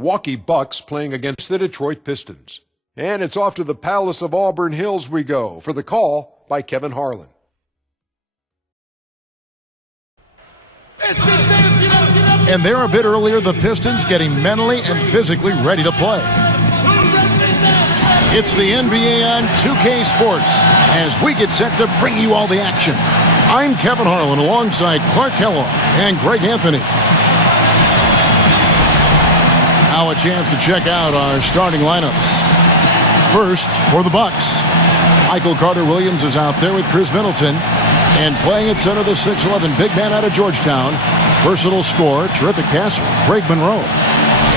Milwaukee Bucks playing against the Detroit Pistons. And it's off to the Palace of Auburn Hills we go for the call by Kevin Harlan. And there a bit earlier, the Pistons getting mentally and physically ready to play. It's the NBA on 2K Sports as we get set to bring you all the action. I'm Kevin Harlan alongside Clark Kellogg and Greg Anthony. Now a chance to check out our starting lineups. First, for the Bucks, Michael Carter-Williams is out there with Chris Middleton. And playing at center, the 6'11" big man out of Georgetown. Versatile scorer, terrific passer, Greg Monroe.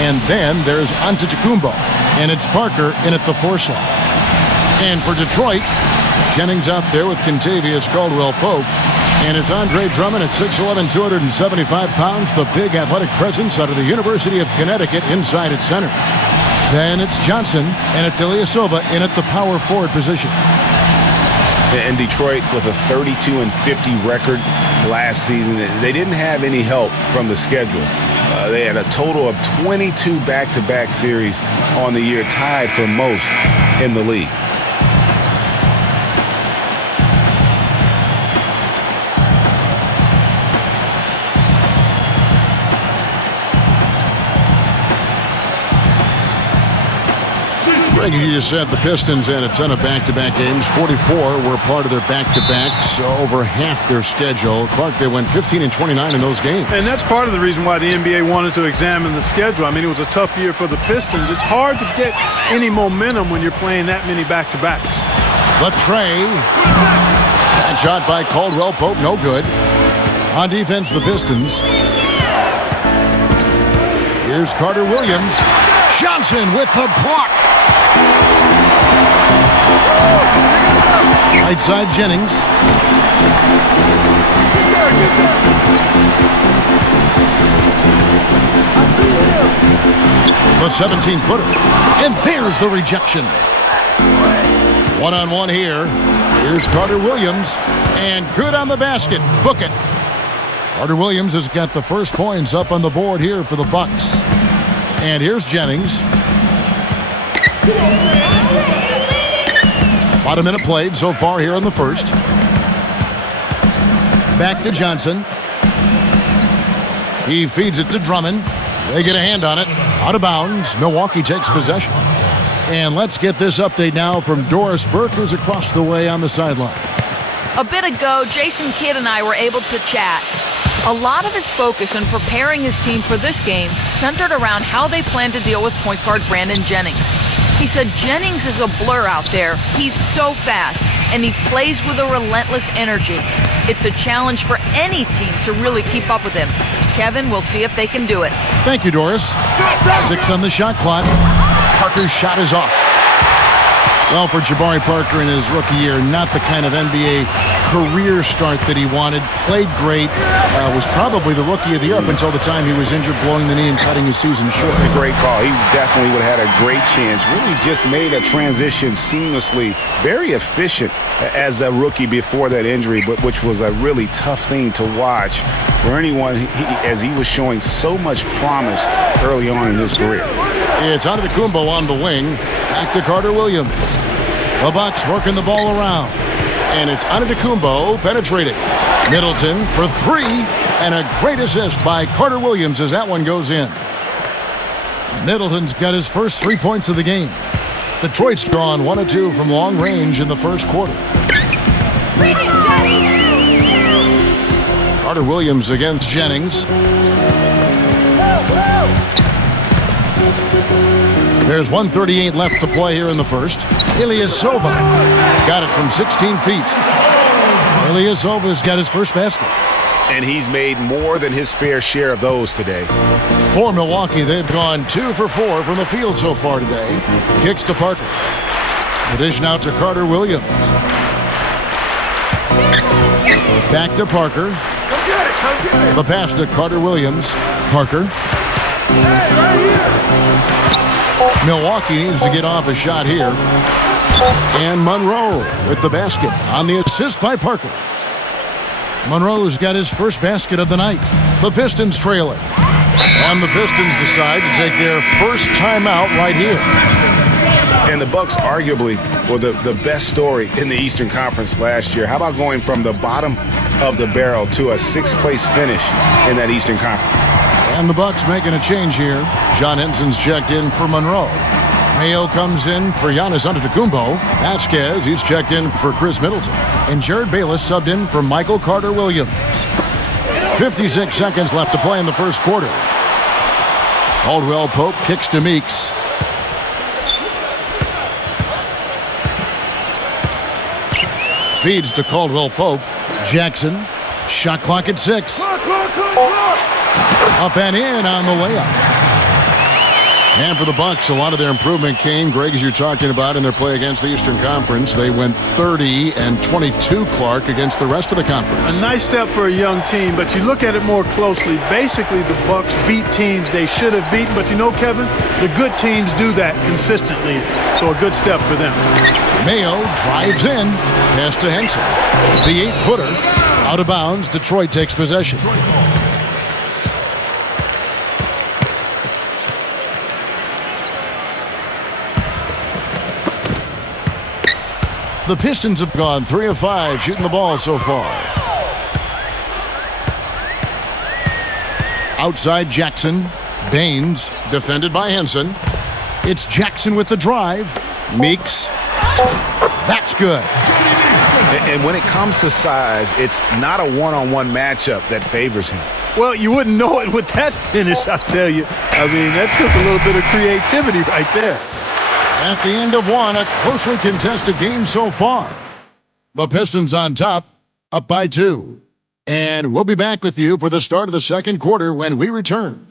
And then there's Antetokounmpo, and it's Parker in at the 4 slot. And for Detroit, Jennings out there with Kentavious Caldwell-Pope. And it's Andre Drummond at 6'11", 275 pounds, the big athletic presence out of the University of Connecticut inside at center. Then it's Johnson, and it's Ilyasova in at the power forward position. And Detroit with a 32-50 record last season. They didn't have any help from the schedule. They had a total of 22 back-to-back series on the year, tied for most in the league. Greg, you just said the Pistons had a ton of back-to-back games. 44 were part of their back-to-backs, over half their schedule. Clark, they went 15 and 29 in those games. And that's part of the reason why the NBA wanted to examine the schedule. I mean, it was a tough year for the Pistons. It's hard to get any momentum when you're playing that many back-to-backs. The tray. And shot by Caldwell-Pope, no good. On defense, the Pistons. Here's Carter-Williams. Johnson with the block. Right side, Jennings. I see him. The 17-footer. And there's the rejection. One-on-one here. Here's Carter-Williams. And good on the basket. Book it. Carter-Williams has got the first points up on the board here for the Bucks. And here's Jennings. About a minute played so far here in the first. Back to Johnson. He feeds it to Drummond. They get a hand on it. Out of bounds. Milwaukee takes possession. And let's get this update now from Doris Burke, who's across the way on the sideline. A bit ago, Jason Kidd and I were able to chat. A lot of his focus in preparing his team for this game centered around how they plan to deal with point guard Brandon Jennings. He said Jennings is a blur out there. He's so fast, and he plays with a relentless energy. It's a challenge for any team to really keep up with him. Kevin, we'll see if they can do it. Thank you, Doris. 6 on the shot clock. Parker's shot is off. Well, for Jabari Parker in his rookie year, not the kind of NBA career start that he wanted. Played great. Was probably the rookie of the year up until the time he was injured, blowing the knee and cutting his season short. A great call. He definitely would have had a great chance. Really just made a transition seamlessly. Very efficient as a rookie before that injury, but which was a really tough thing to watch for anyone as he was showing so much promise early on in his career. It's Antetokounmpo on the wing. Back to Carter-Williams. The Bucks working the ball around. And it's Antetokounmpo penetrating. Middleton for 3. And a great assist by Carter-Williams as that one goes in. Middleton's got his first 3 points of the game. Detroit's gone 1 of 2 from long range in the first quarter. Carter-Williams against Jennings. There's 1:38 left to play here in the first. Ilyasova got it from 16 feet. Ilyasova's got his first basket. And he's made more than his fair share of those today. For Milwaukee, they've gone 2 for 4 from the field so far today. Kicks to Parker. The dish now to Carter-Williams. Back to Parker. The pass to Carter-Williams. Parker. Milwaukee needs to get off a shot here. And Monroe with the basket on the assist by Parker. Monroe's got his first basket of the night. The Pistons trailing. And the Pistons decide to take their first timeout right here. And the Bucks arguably were the best story in the Eastern Conference last year. How about going from the bottom of the barrel to a sixth-place finish in that Eastern Conference? And the Bucks making a change here. John Henson's checked in for Monroe. Mayo comes in for Giannis Antetokounmpo. Vasquez, he's checked in for Chris Middleton. And Jared Bayless subbed in for Michael Carter-Williams. 56 seconds left to play in the first quarter. Caldwell Pope kicks to Meeks. Feeds to Caldwell Pope. Jackson. Shot clock at 6. Up and in on the layup. And for the Bucks, a lot of their improvement came, Greg, as you're talking about, in their play against the Eastern Conference. They went 30-22, Clark, against the rest of the conference. A nice step for a young team, but you look at it more closely. Basically, the Bucks beat teams they should have beaten, but you know, Kevin, the good teams do that consistently, so a good step for them. Mayo drives in, pass to Henson. The 8-footer, out of bounds. Detroit takes possession. The Pistons have gone 3 of 5 shooting the ball so far. Outside Jackson. Baines defended by Henson. It's Jackson with the drive. Meeks. That's good. And when it comes to size, it's not a one-on-one matchup that favors him. Well, you wouldn't know it with that finish, I'll tell you. I mean, that took a little bit of creativity right there. At the end of one, a closely contested game so far. The Pistons on top, up by 2. And we'll be back with you for the start of the second quarter when we return.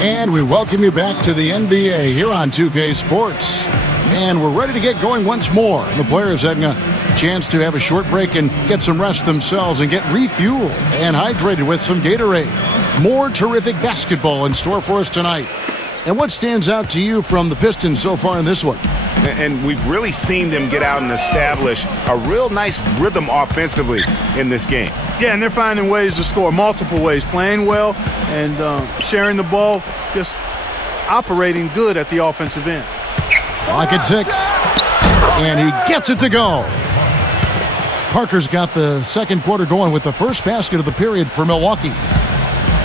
And we welcome you back to the NBA here on 2K Sports. And we're ready to get going once more. The players having a chance to have a short break and get some rest themselves and get refueled and hydrated with some Gatorade. More terrific basketball in store for us tonight. And what stands out to you from the Pistons so far in this one? And we've really seen them get out and establish a real nice rhythm offensively in this game. Yeah, and they're finding ways to score, multiple ways, playing well and sharing the ball, just operating good at the offensive end. Clock at 6. And he gets it to go. Parker's got the second quarter going with the first basket of the period for Milwaukee.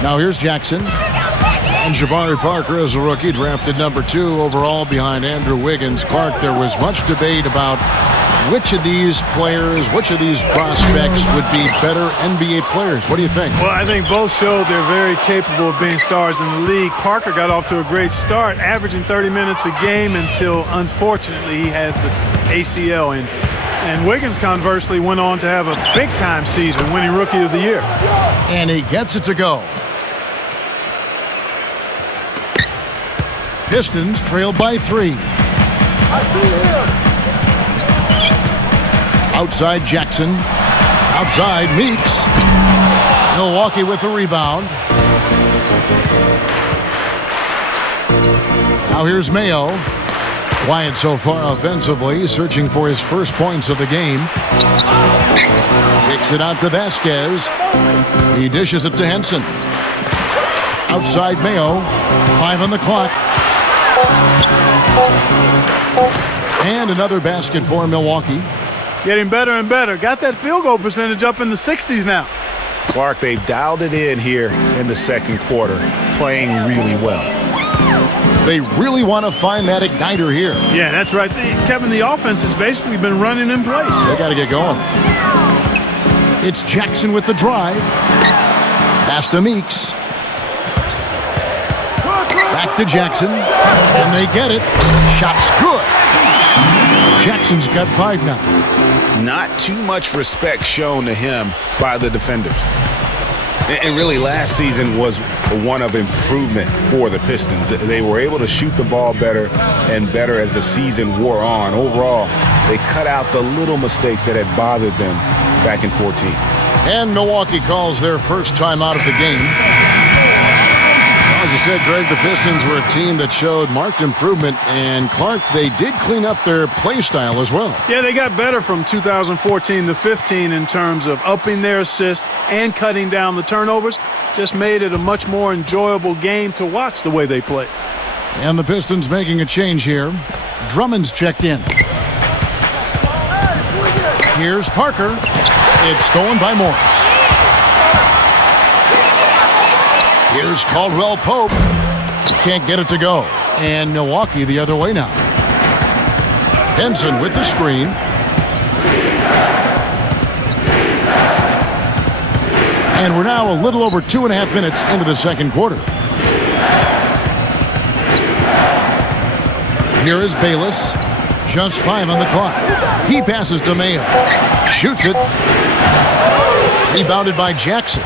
Now here's Jackson. And Jabari Parker is a rookie, drafted number 2 overall behind Andrew Wiggins. Clark, there was much debate about which of these players, which of these prospects would be better NBA players. What do you think? Well, I think both showed they're very capable of being stars in the league. Parker got off to a great start, averaging 30 minutes a game until, unfortunately, he had the ACL injury. And Wiggins, conversely, went on to have a big-time season, winning Rookie of the Year. And he gets it to go. Pistons trailed by 3. I see him. Outside Jackson. Outside Meeks. Milwaukee with the rebound. Now here's Mayo. Quiet so far offensively, searching for his first points of the game. Kicks it out to Vasquez. He dishes it to Henson. Outside Mayo. 5 on the clock. And another basket for Milwaukee. Getting better and better. Got that field goal percentage up in the 60s now. Clark, they've dialed it in here in the second quarter, playing really well. They really want to find that igniter here. Yeah, that's right. Kevin, the offense has basically been running in place. They got to get going. It's Jackson with the drive. Pass to Meeks. Back to Jackson. And they get it. Shot's good. Jackson's got 5 now. Not too much respect shown to him by the defenders. And really, last season was one of improvement for the Pistons. They were able to shoot the ball better and better as the season wore on. Overall, they cut out the little mistakes that had bothered them back in 14. And Milwaukee calls their first time out of the game. As you said, Greg, the Pistons were a team that showed marked improvement, and Clark, they did clean up their play style as well. Yeah, they got better from 2014 to 15 in terms of upping their assist and cutting down the turnovers. Just made it a much more enjoyable game to watch the way they play. And the Pistons making a change here. Drummond's checked in. Here's Parker. It's stolen by Morris. Here's Caldwell Pope. Can't get it to go. And Milwaukee the other way now. Henson with the screen. And we're now a little over 2.5 minutes into the second quarter. Here is Bayless. Just 5 on the clock. He passes to Mayo. Shoots it. Rebounded by Jackson.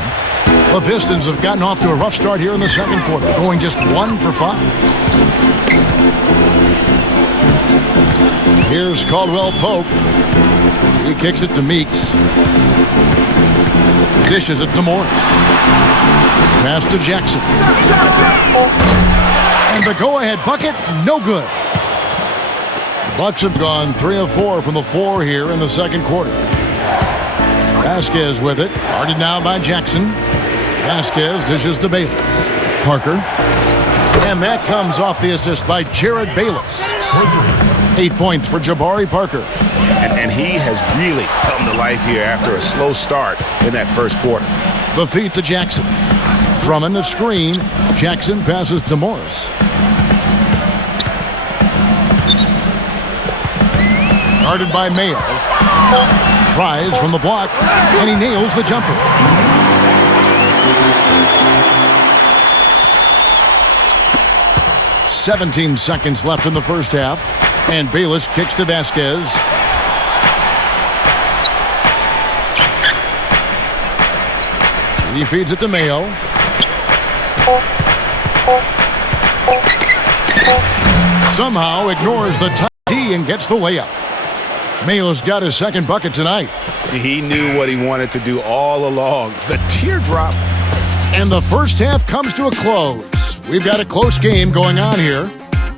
The Pistons have gotten off to a rough start here in the second quarter, going just 1 for 5. Here's Caldwell Pope. He kicks it to Meeks. Dishes it to Morris. Pass to Jackson. And the go-ahead bucket, no good. Bucks have gone 3 of 4 from the floor here in the second quarter. Vasquez with it. Guarded now by Jackson. Vasquez dishes to Bayless. Parker. And that comes off the assist by Jared Bayless. 8 points for Jabari Parker. And he has really come to life here after a slow start in that first quarter. The feed to Jackson. Drummond the screen. Jackson passes to Morris. Guarded by Mayo. Tries from the block, and he nails the jumper. "17 seconds left in the first half, and Bayless kicks to Vasquez. He feeds it to Mayo. Somehow ignores the tight D and gets the layup. Mayo's got his second bucket tonight. He knew what he wanted to do all along. The teardrop. And the first half comes to a close. We've got a close game going on here.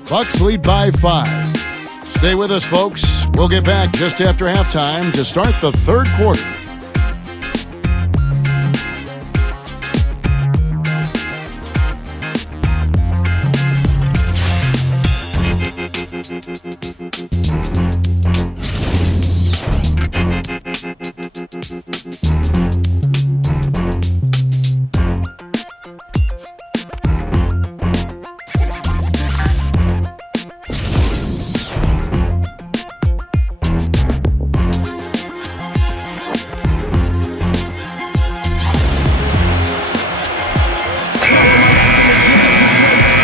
Bucks lead by 5. Stay with us, folks. We'll get back just after halftime to start the third quarter.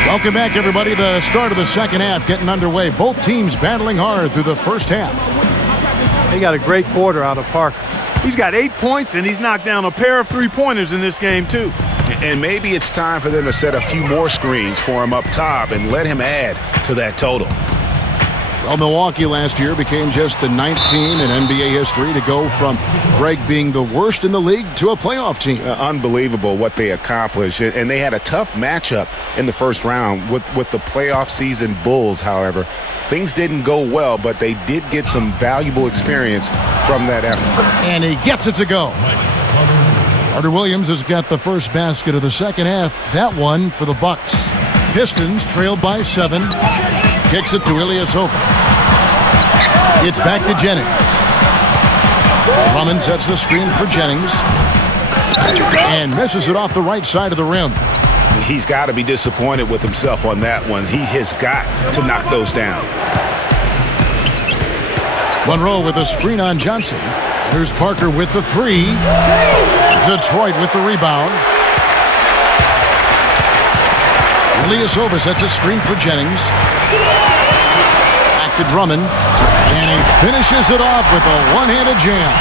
Welcome back, everybody. The start of the second half getting underway. Both teams battling hard through the first half. They got a great quarter out of Parker. He's got 8 points, and he's knocked down a pair of three-pointers in this game, too. And maybe it's time for them to set a few more screens for him up top and let him add to that total. Well, Milwaukee last year became just the 9th team in NBA history to go from Greg being the worst in the league to a playoff team. Unbelievable what they accomplished. And they had a tough matchup in the first round with the playoff season Bulls, however. Things didn't go well, but they did get some valuable experience from that effort. And he gets it to go. Carter Williams has got the first basket of the second half. That one for the Bucks. Pistons trailed by 7. Kicks it to Ilyasova. It's back to Jennings. Drummond sets the screen for Jennings. And misses it off the right side of the rim. He's got to be disappointed with himself on that one. He has got to knock those down. Monroe with a screen on Johnson. Here's Parker with the 3. Detroit with the rebound. Ilyasova sets a screen for Jennings. Back to Drummond. And he finishes it off with a one-handed jam.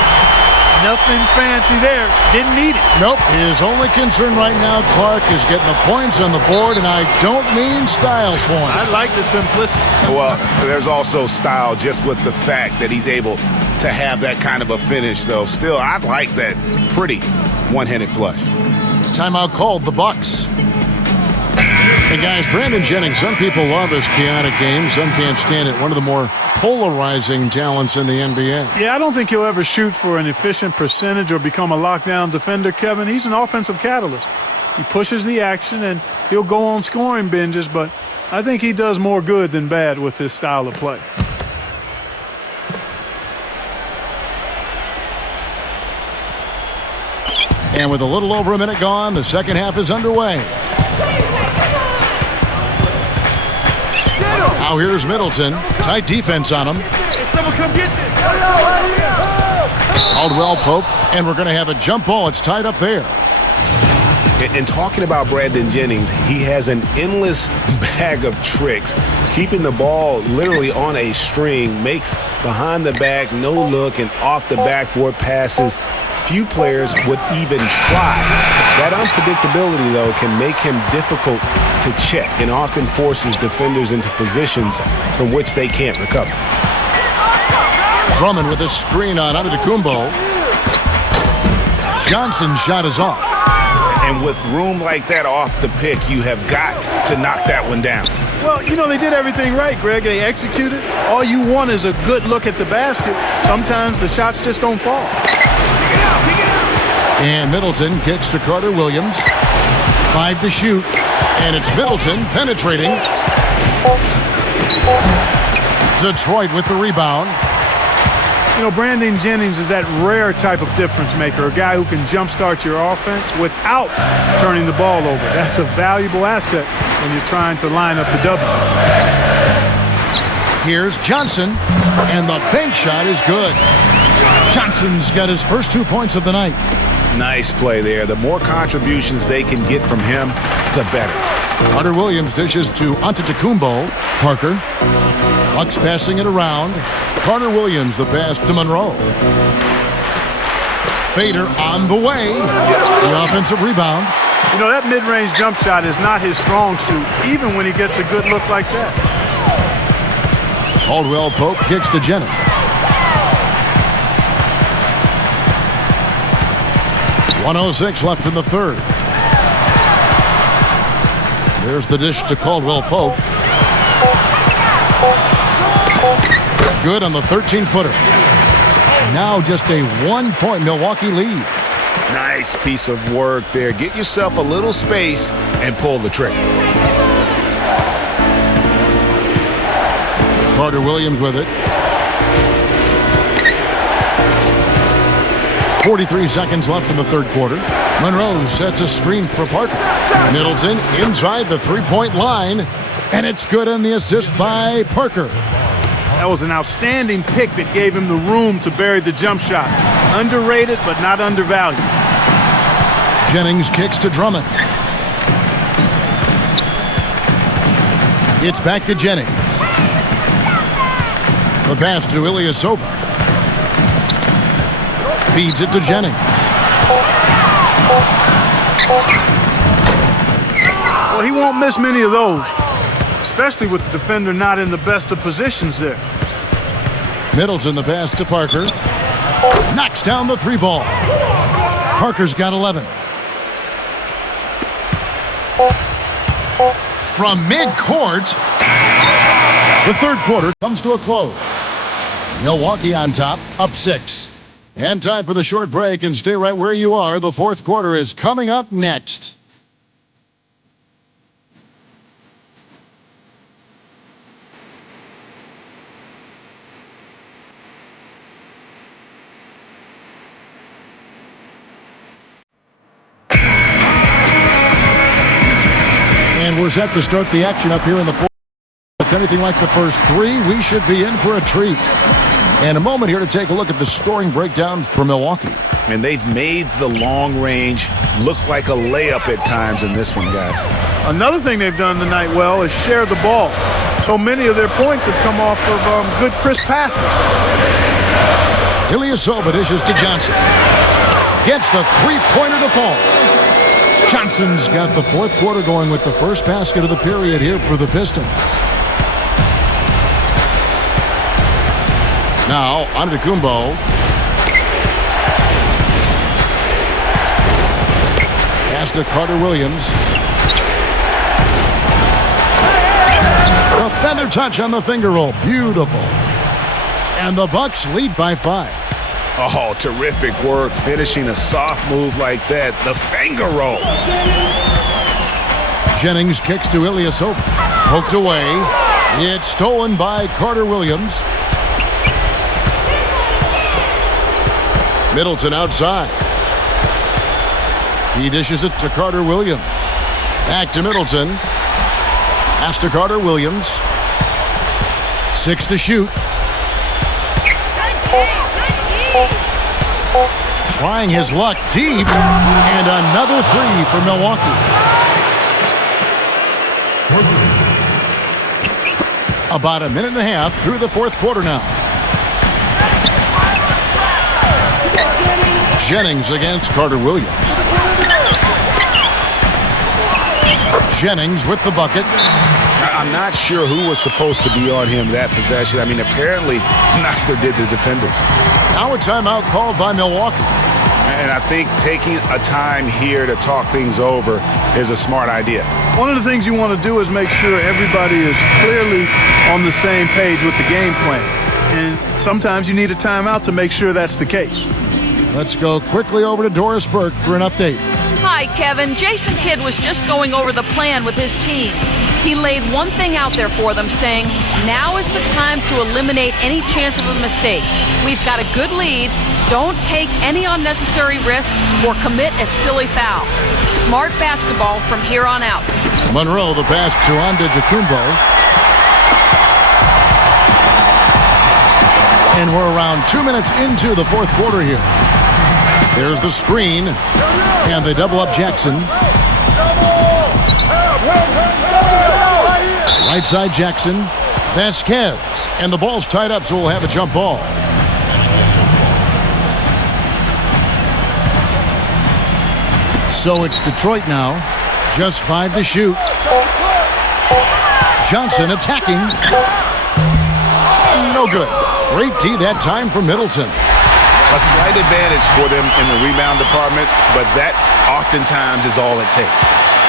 Nothing fancy there. Didn't need it. Nope. His only concern right now, Clark, is getting the points on the board, and I don't mean style points. I like the simplicity. Well, there's also style just with the fact that he's able to have that kind of a finish, though. Still, I like that pretty one-handed flush. Timeout called, the Bucks. And guys, Brandon Jennings, some people love his chaotic game. Some can't stand it. One of the more polarizing talents in the NBA. Yeah, I don't think he'll ever shoot for an efficient percentage or become a lockdown defender, Kevin. He's an offensive catalyst. He pushes the action, and he'll go on scoring binges, but I think he does more good than bad with his style of play. And with a little over a minute gone, the second half is underway. Now here's Middleton. Tight defense on him. Caldwell Pope, and we're going to have a jump ball. It's tied up there. And talking about Brandon Jennings, he has an endless bag of tricks. Keeping the ball literally on a string, makes behind the back, no look, and off the backboard passes few players would even try. That unpredictability, though, can make him difficult to check and often forces defenders into positions from which they can't recover. Drummond with a screen on Antetokounmpo. Johnson's shot is off. And with room like that off the pick, you have got to knock that one down. Well, you know, they did everything right, Greg. They executed. All you want is a good look at the basket. Sometimes the shots just don't fall. And Middleton kicks to Carter Williams. 5 to shoot. And it's Middleton penetrating. Detroit with the rebound. You know, Brandon Jennings is that rare type of difference maker, a guy who can jumpstart your offense without turning the ball over. That's a valuable asset when you're trying to line up the W. Here's Johnson, and the bank shot is good. Johnson's got his first 2 points of the night. Nice play there. The more contributions they can get from him, the better. Carter Williams dishes to Antetokounmpo. Parker. Bucks passing it around. Carter Williams, the pass to Monroe. Fader on the way. The offensive rebound. You know, that mid-range jump shot is not his strong suit, even when he gets a good look like that. Caldwell Pope kicks to Jennings. .106 left in the third. There's the dish to Caldwell Pope. Good on the 13-footer. Now just a 1-point Milwaukee lead. Nice piece of work there. Get yourself a little space and pull the trigger. Carter Williams with it. 43 seconds left in the third quarter. Monroe sets a screen for Parker. Middleton inside the three-point line, and it's good on the assist by Parker. That was an outstanding pick that gave him the room to bury the jump shot. Underrated, but not undervalued. Jennings kicks to Drummond. It's back to Jennings. The pass to Ilyasova. Feeds it to Jennings. Well, he won't miss many of those, especially with the defender not in the best of positions there. Middleton, the pass to Parker. Knocks down the three ball. Parker's got 11. From midcourt, the third quarter comes to a close. Milwaukee on top, up 6. And time for the short break, and stay right where you are. The fourth quarter is coming up next. And we're set to start the action up here in the fourth. If it's anything like the first 3, we should be in for a treat. And a moment here to take a look at the scoring breakdown for Milwaukee. And they've made the long range look like a layup at times in this one, guys. Another thing they've done tonight well is share the ball. So many of their points have come off of good, crisp passes. Ilyasova dishes to Johnson. Gets the three-pointer to fall. Johnson's got the fourth quarter going with the first basket of the period here for the Pistons. Now, Antetokounmpo. Pass to Carter Williams. Feather touch on the finger roll. Beautiful. And the Bucks lead by 5. Oh, terrific work finishing a soft move like that. The finger roll. Jennings kicks to Ilyasova. Poked away. It's stolen by Carter Williams. Middleton outside. He dishes it to Carter Williams. Back to Middleton. Pass to Carter Williams. 6 to shoot. Trying his luck deep. And another 3 for Milwaukee. About a minute and a half through the fourth quarter now. Jennings against Carter Williams. Jennings with the bucket. I'm not sure who was supposed to be on him that possession. I mean, apparently neither did the defenders. Now a timeout called by Milwaukee. And I think taking a time here to talk things over is a smart idea. One of the things you want to do is make sure everybody is clearly on the same page with the game plan. And sometimes you need a timeout to make sure that's the case. Let's go quickly over to Doris Burke for an update. Hi, Kevin. Jason Kidd was just going over the plan with his team. He laid one thing out there for them, saying, now is the time to eliminate any chance of a mistake. We've got a good lead. Don't take any unnecessary risks or commit a silly foul. Smart basketball from here on out. Monroe, the pass to Antetokounmpo. And we're around 2 minutes into the fourth quarter here. There's the screen. And they double up Jackson. Right side Jackson. Vasquez. And the ball's tied up, so we'll have a jump ball. So it's Detroit now. Just 5 to shoot. Johnson attacking. No good. Great D that time for Middleton. A slight advantage for them in the rebound department, but that oftentimes is all it takes.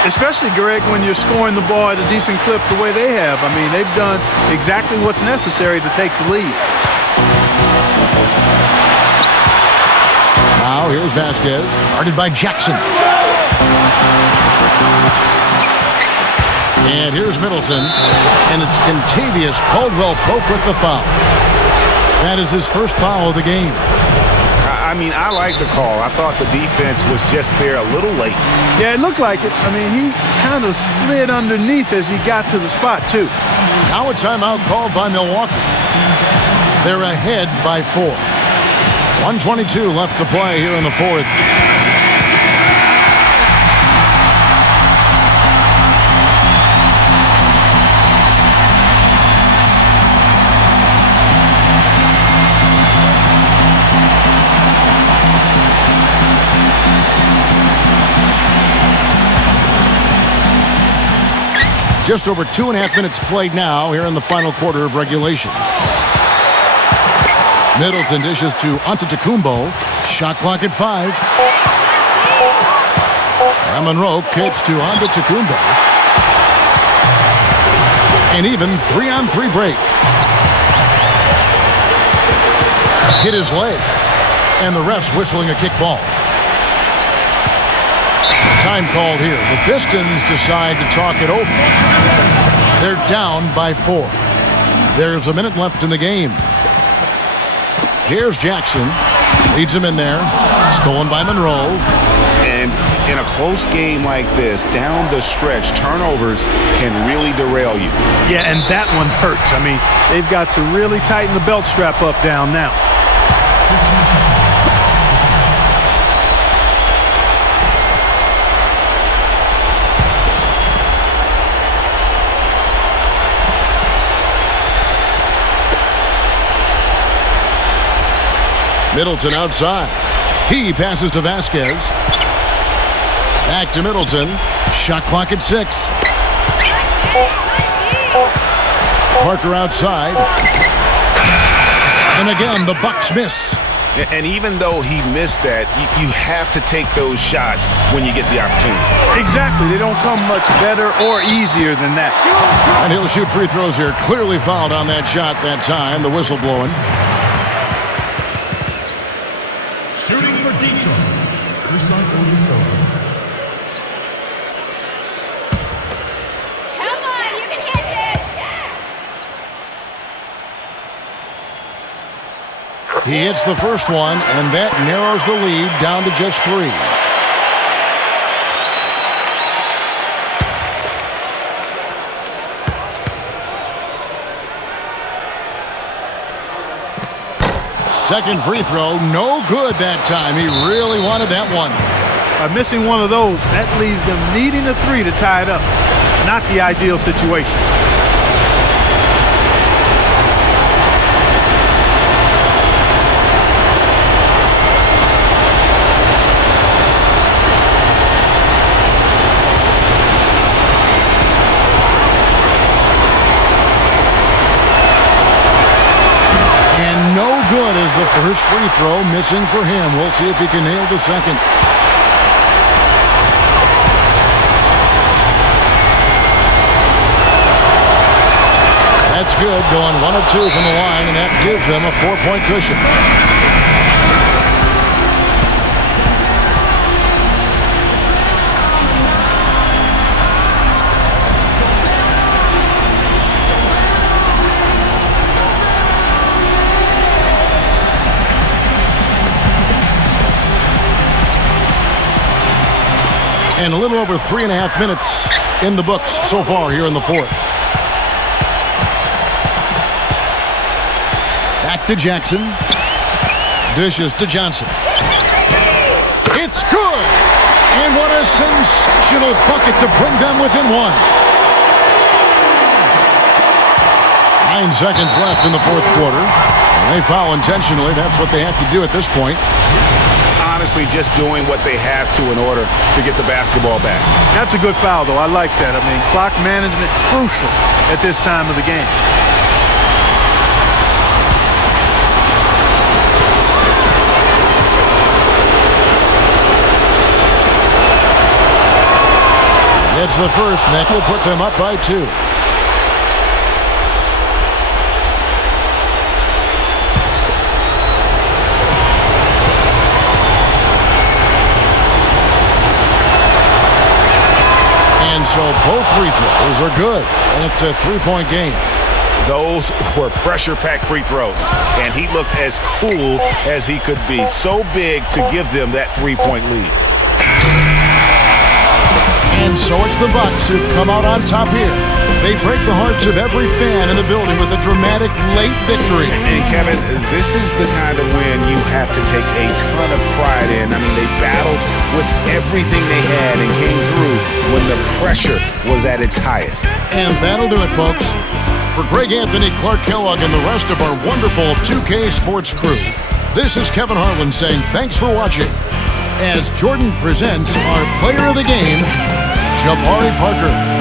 Especially, Greg, when you're scoring the ball at a decent clip the way they have. I mean, they've done exactly what's necessary to take the lead. Now here's Vasquez, guarded by Jackson. And here's Middleton, and it's Kentavious Caldwell-Pope with the foul. That is his first foul of the game. I mean, I like the call. I thought the defense was just there a little late. Yeah, it looked like it. I mean, he kind of slid underneath as he got to the spot, too. Now a timeout called by Milwaukee. They're ahead by 4. 1:22 left to play here in the fourth. Just over 2.5 minutes played now here in the final quarter of regulation. Middleton dishes to Antetokounmpo. Shot clock at 5. And Monroe kicks to Antetokounmpo. An even 3-on-3 break. Hit his leg. And the ref's whistling a kick ball. Time called here. The Pistons decide to talk it over. They're down by 4. There's a minute left in the game. Here's Jackson. Leads him in there. Stolen by Monroe. And in a close game like this, down the stretch, turnovers can really derail you. Yeah, and that one hurts. I mean, they've got to really tighten the belt strap up down now. Middleton outside. He passes to Vasquez. Back to Middleton. Shot clock at 6. Parker outside. And again, the Bucks miss. And even though he missed that, you have to take those shots when you get the opportunity. Exactly. They don't come much better or easier than that. And he'll shoot free throws here. Clearly fouled on that shot that time. The whistle blowing. Shooting for Detroit, Ursan Unisova. Come on, you can hit this! Yeah! He hits the first one, and that narrows the lead down to just 3. Second free throw, no good that time. He really wanted that one. By missing one of those, that leaves them needing a 3 to tie it up. Not the ideal situation. Good as the first free throw, missing for him. We'll see if he can nail the second. That's good, going 1 of 2 from the line, and that gives them a 4-point cushion. And a little over 3.5 minutes in the books so far here in the fourth. Back to Jackson. Dishes to Johnson. It's good! And what a sensational bucket to bring them within 1. 9 seconds left in the fourth quarter. And they foul intentionally. That's what they have to do at this point. Honestly, just doing what they have to in order to get the basketball back. That's a good foul, though. I like that. I mean, clock management crucial at this time of the game. It's the first, and that will put them up by 2. So both free throws are good, and it's a 3-point game. Those were pressure-packed free throws, and he looked as cool as he could be. So big to give them that 3-point lead. And so it's the Bucks who come out on top here. They break the hearts of every fan in the building with a dramatic late victory. And Kevin, this is the kind of win you have to take a ton of pride in. I mean, they battled with everything they had and came through when the pressure was at its highest. And that'll do it, folks. For Greg Anthony, Clark Kellogg, and the rest of our wonderful 2K Sports crew, this is Kevin Harlan saying thanks for watching as Jordan presents our player of the game, Jabari Parker.